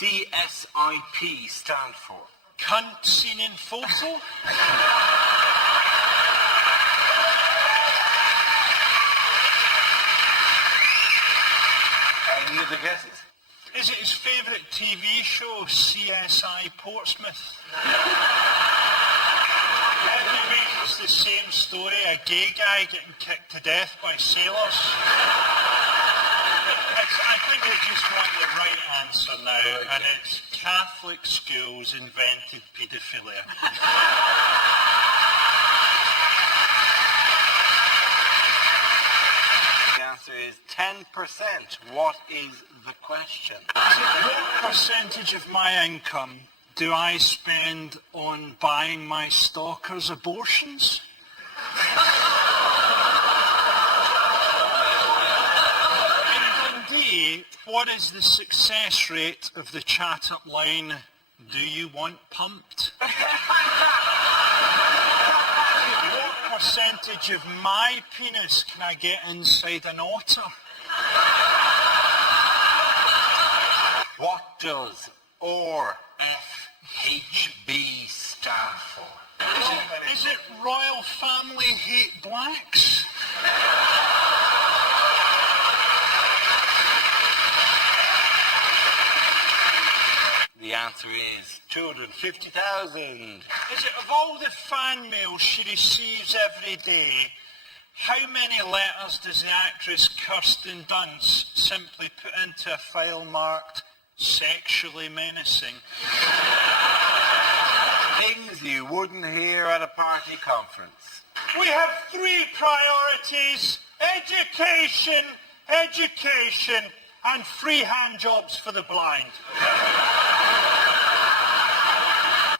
CSIP stand for? Cunt seen in photo? Any other guesses? Is it his favourite TV show, CSI Portsmouth? Every week it's the same story, a gay guy getting kicked to death by sailors. I think I just want the right answer now, and it's Catholic schools invented paedophilia. The answer is 10%. What is the question? What percentage of my income do I spend on buying my stalkers abortions? In Dundee, what is the success rate of the chat-up line, do you want pumped? What percentage of my penis can I get inside an otter? What does RFHB stand for? Is it Royal Family Hate Blacks? The answer is 250,000. Is it of all the fan mail she receives every day, how many letters does the actress Kirsten Dunst simply put into a file marked sexually menacing? Things you wouldn't hear at a party conference. We have 3 priorities: education, education, and free hand jobs for the blind.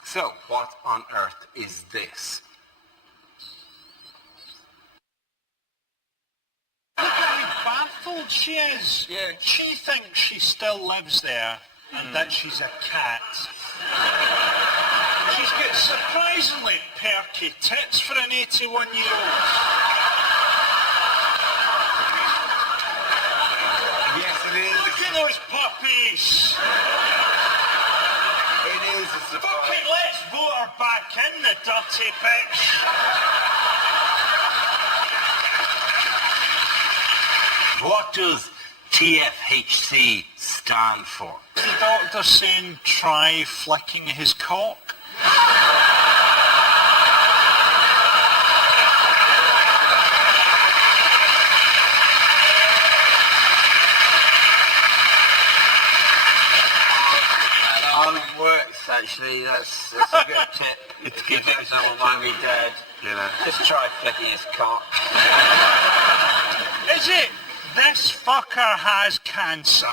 So, what on earth is this? Look how baffled she is. Yeah. She thinks she still lives there and that she's a cat. She's got surprisingly perky tits for an 81-year-old. Yes, it is. Look at those puppies. It is a surprise. Fuck it, let's vote her back in, the dirty bitch. What does TFHC stand for? Is the doctor saying try flicking his cock? Works actually, that's a good tip. It's give it to someone might be dead, you know. Just try flicking his cock. Is it this fucker has cancer?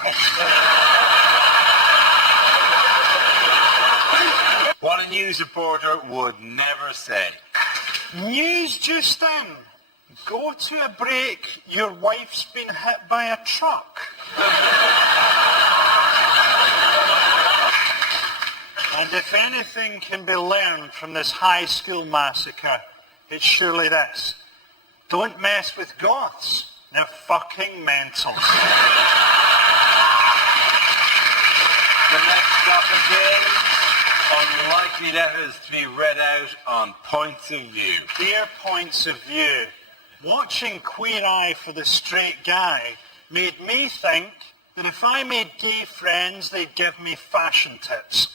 What a news reporter would never say. News just in. Go to a break, your wife's been hit by a truck. And if anything can be learned from this high school massacre, it's surely this. Don't mess with goths. They're fucking mental. The next stop again, unlikely letters to be read out on points of view. Dear points of view, watching Queer Eye for the Straight Guy made me think that if I made gay friends, they'd give me fashion tips.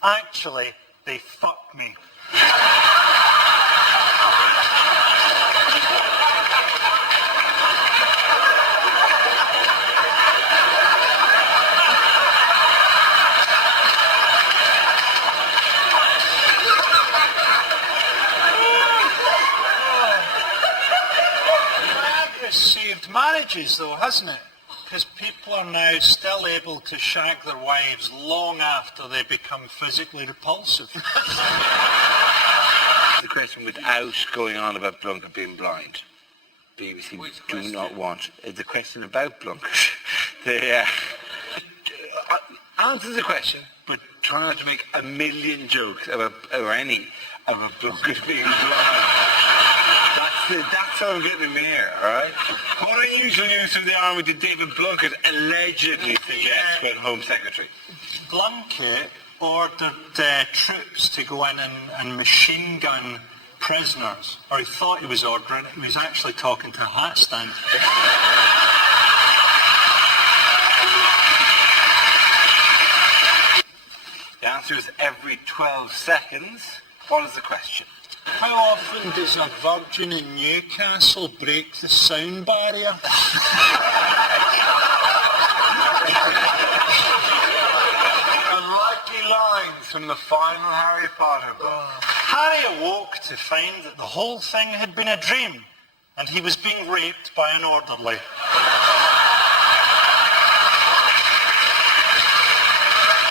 Actually, they fucked me. It's saved marriages though, hasn't it? Because people are now still able to shag their wives long after they become physically repulsive. The question without going on about Blunkett being blind. BBC do not want. The question about Blunkett. They answer the question, but try not to make a million jokes about, or any, about Blunkett being blind. That's That's how I'm getting in here, alright? What unusual news from the army did David Blunkett allegedly suggest when Home Secretary? Blunkett ordered troops to go in and machine gun prisoners. Or he thought he was ordering it. He was actually talking to a hat stand. The answer is every 12 seconds. What is the question? How often does a virgin in Newcastle break the sound barrier? Unlikely lines from the final Harry Potter book. Harry awoke to find that the whole thing had been a dream, and he was being raped by an orderly.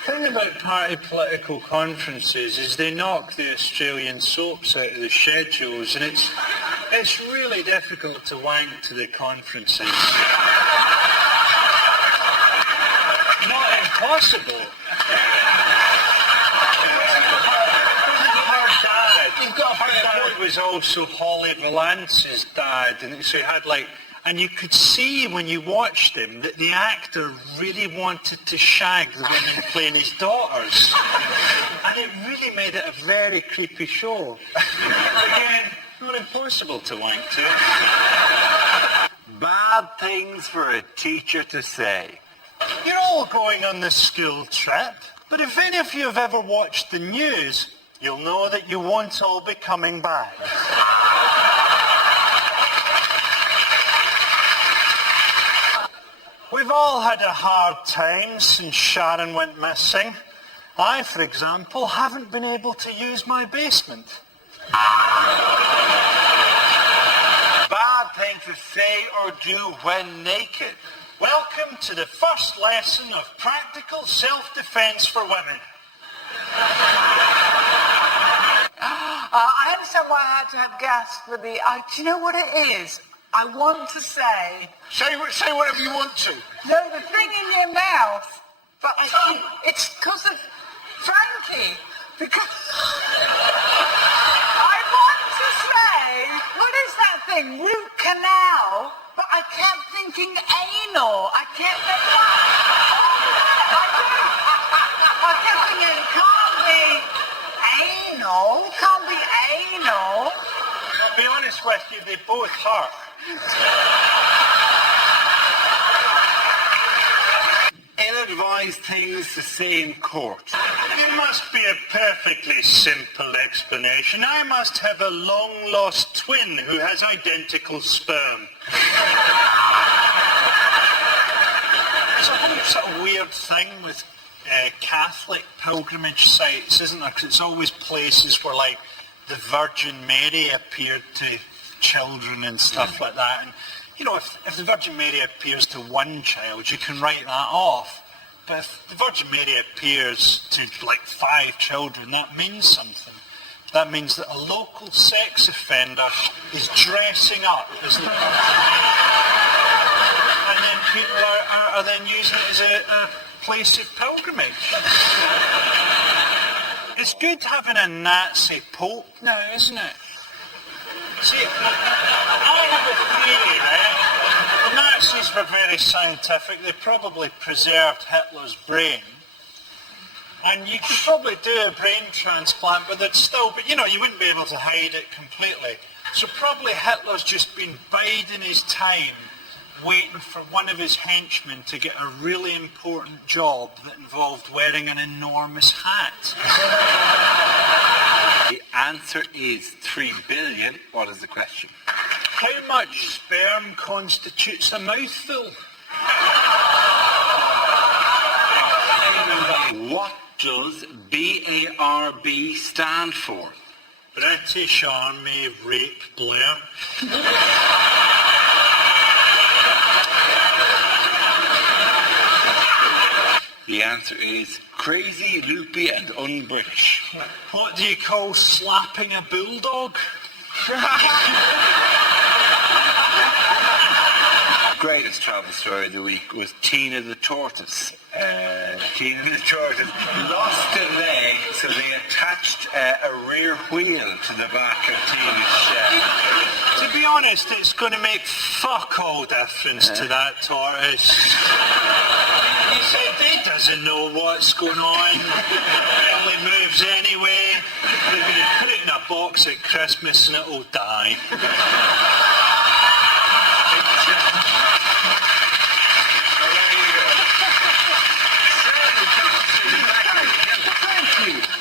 The thing about party political conferences is they knock the Australian soaps out of the schedules, and it's really difficult to wank to the conferences. Not impossible. You've got her dad was also Holly Valance's dad, and so he had and you could see when you watched him that the actor really wanted to shag the women playing his daughters. And it really made it a very creepy show. Again, not impossible to wank to. Bad things for a teacher to say. You're all going on this school trip, but if any of you have ever watched the news, you'll know that you won't all be coming back. We've all had a hard time since Sharon went missing. I, for example, haven't been able to use my basement. Bad thing to say or do when naked. Welcome to the first lesson of practical self-defense for women. I understand why I had to have gas for the... do you know what it is? I want to say... Say whatever you want to. No, the thing in your mouth. But it's because of Frankie. Because... I want to say... What is that thing? Root canal? But I kept thinking anal. I kept thinking... I kept thinking it can't be anal. Can't be anal. I'll be honest with you, they both hurt. Ill-advised things to say in court. It must be a perfectly simple explanation. I must have a long-lost twin who has identical sperm. It's a whole sort of weird thing with Catholic pilgrimage sites, isn't there? Because it's always places where, the Virgin Mary appeared to children and stuff like that. And, if the Virgin Mary appears to one child, you can write that off. But if the Virgin Mary appears to 5 children, that means something. That means that a local sex offender is dressing up as the... And then people are then using it as a place of pilgrimage. It's good having a Nazi Pope now, isn't it? See, I have a theory, right? The Nazis were very scientific. They probably preserved Hitler's brain. And you could probably do a brain transplant, but you wouldn't be able to hide it completely. So probably Hitler's just been biding his time, waiting for one of his henchmen to get a really important job that involved wearing an enormous hat. The answer is 3 billion. What is the question? How much sperm constitutes a mouthful? What does BARB stand for? British Army Rape Blair. The answer is crazy, loopy and un-British. What do you call slapping a bulldog? Greatest travel story of the week was Tina the tortoise. Keen and the Georges lost a leg, so they attached a rear wheel to the back of Tina's shed. To be honest, it's going to make fuck all difference to that tortoise. He said he doesn't know what's going on. It only moves anyway. They're going to put it in a box at Christmas and it'll die.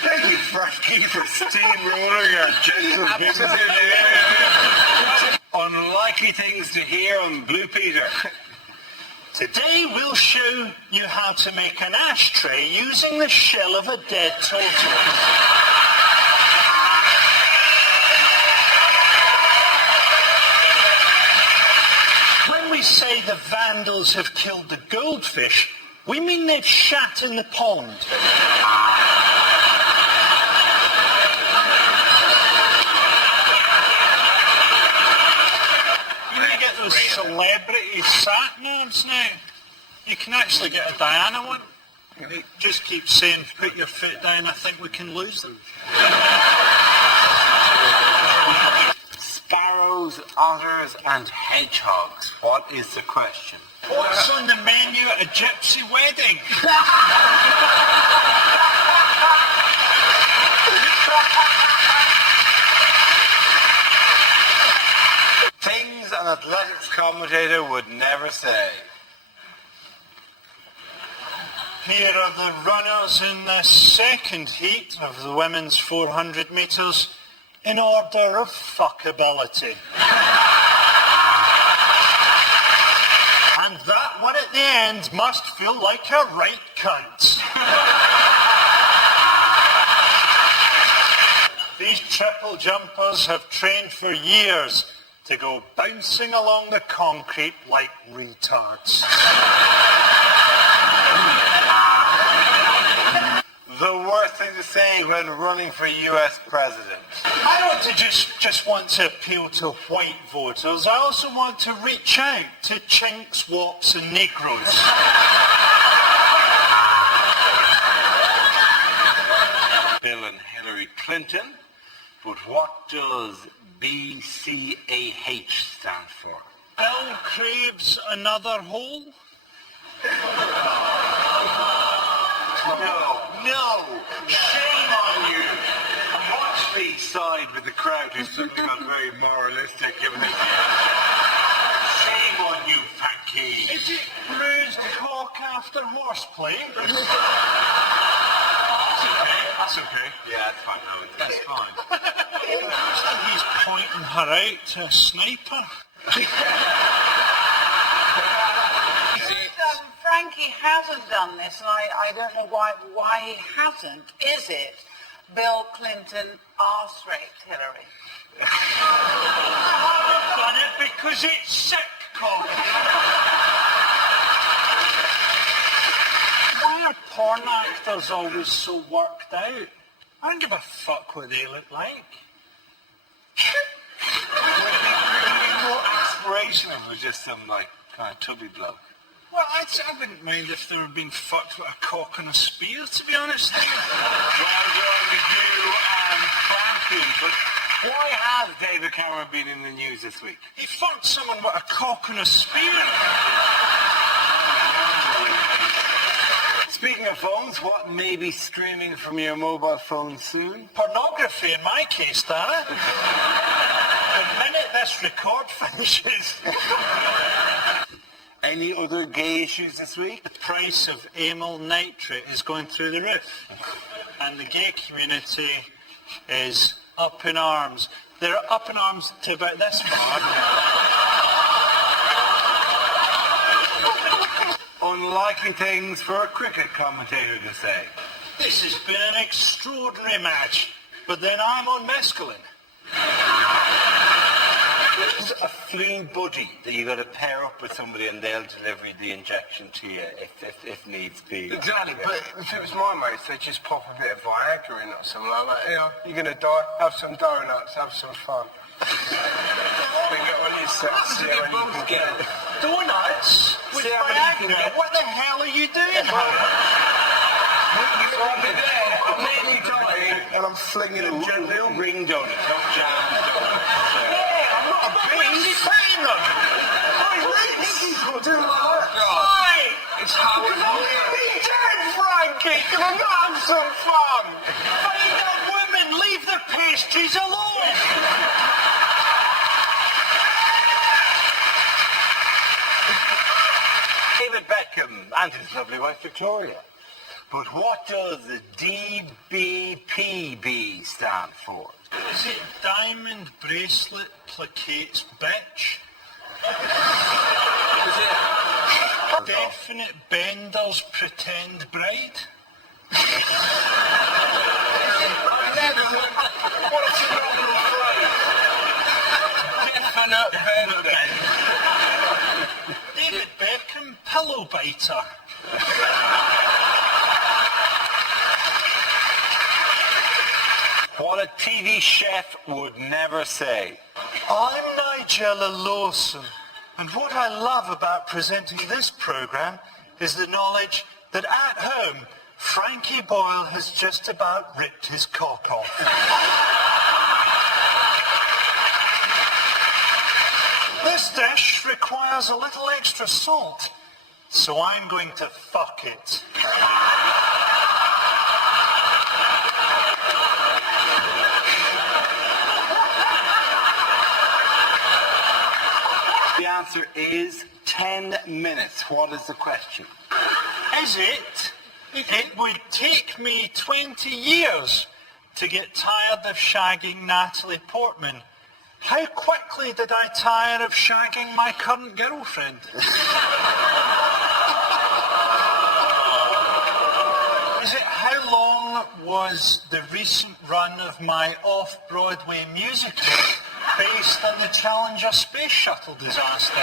Thank you, Frankie, for steamrolling our gentle business. Unlikely things to hear on Blue Peter. Today we'll show you how to make an ashtray using the shell of a dead tortoise. When we say the vandals have killed the goldfish, we mean they've shat in the pond. You know, you get those celebrity sat navs now. You can actually get a Diana one. They just keep saying, put your foot down, I think we can lose them. Sparrows, otters, and hedgehogs. What is the question? What's on the menu at a gypsy wedding? Things an athletics commentator would never say. Here are the runners in the second heat of the women's 400 metres in order of fuckability. And that one at the end must feel like a right cunt. These triple jumpers have trained for years to go bouncing along the concrete like retards. The worst thing to say when running for US president. I don't just want to appeal to white voters. I also want to reach out to chinks, wops and negroes. Bill and Hillary Clinton. But what does BCAH stand for? Bill craves another hole? No, shame on you. Watch me side with the crowd who's suddenly got very moralistic given this. Shame on you, Frankie. Is it bruised cock after horseplay? That's okay. Yeah, that's fine. No, that's fine. He's pointing her out to a sniper. Frankie hasn't done this, and I don't know why he hasn't. Is it Bill Clinton arse raped Hillary? I've done it because it's sick, cock. Why are porn actors always so worked out? I don't give a fuck what they look like. More aspiration if it was just some, like, kind of tubby bloke. Well, I wouldn't mind if they were being fucked with a cock and a spear, to be honest. Well done to you and Frankie, but why has David Cameron been in the news this week? He fucked someone with a cock and a spear. Speaking of phones, what may be streaming from your mobile phone soon? Pornography in my case, Dara. The minute this record finishes. Any other gay issues this week? The price of amyl nitrate is going through the roof. And the gay community is up in arms. They're up in arms to about this far. Unlikely things for a cricket commentator to say. This has been an extraordinary match, but then I'm on mescaline. It's a flu buddy that you got to pair up with somebody and they'll deliver the injection to you if needs be. Exactly, but if it was my mates, they'd just pop a bit of Viagra in or something like that. You know, you're going to die, have some donuts, have some fun. Then get on your sets, see how many you can get. Donuts? With See how many you can Viagra? get. What the hell are you doing, Harry? So I'll be there, I'm nearly dying, and I'm flinging them gently on me. Ring donuts, not jam donuts. Yeah, I'm not a beast. Paying them. Got to do it like that. It's how it is. Be dead, Frankie. Can I not have some fun? Find out women, leave the pastries alone. David Beckham and his lovely wife Victoria. But what does the DBPB stand for? Is it diamond bracelet placates bitch? Is it? Definite benders pretend bride? What a phenomenal phrase. Definite bender. David Beckham, pillow biter. What a TV chef would never say. I'm Nigella Lawson, and what I love about presenting this programme is the knowledge that at home, Frankie Boyle has just about ripped his cock off. This dish requires a little extra salt, so I'm going to fuck it. The answer is 10 minutes. What is the question? Is it? It would take me 20 years to get tired of shagging Natalie Portman. How quickly did I tire of shagging my current girlfriend? Is it how long was the recent run of my off-Broadway musical based on the Challenger space shuttle disaster?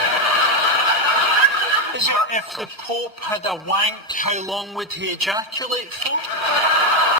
Is it if the Pope had a wank, how long would he ejaculate for?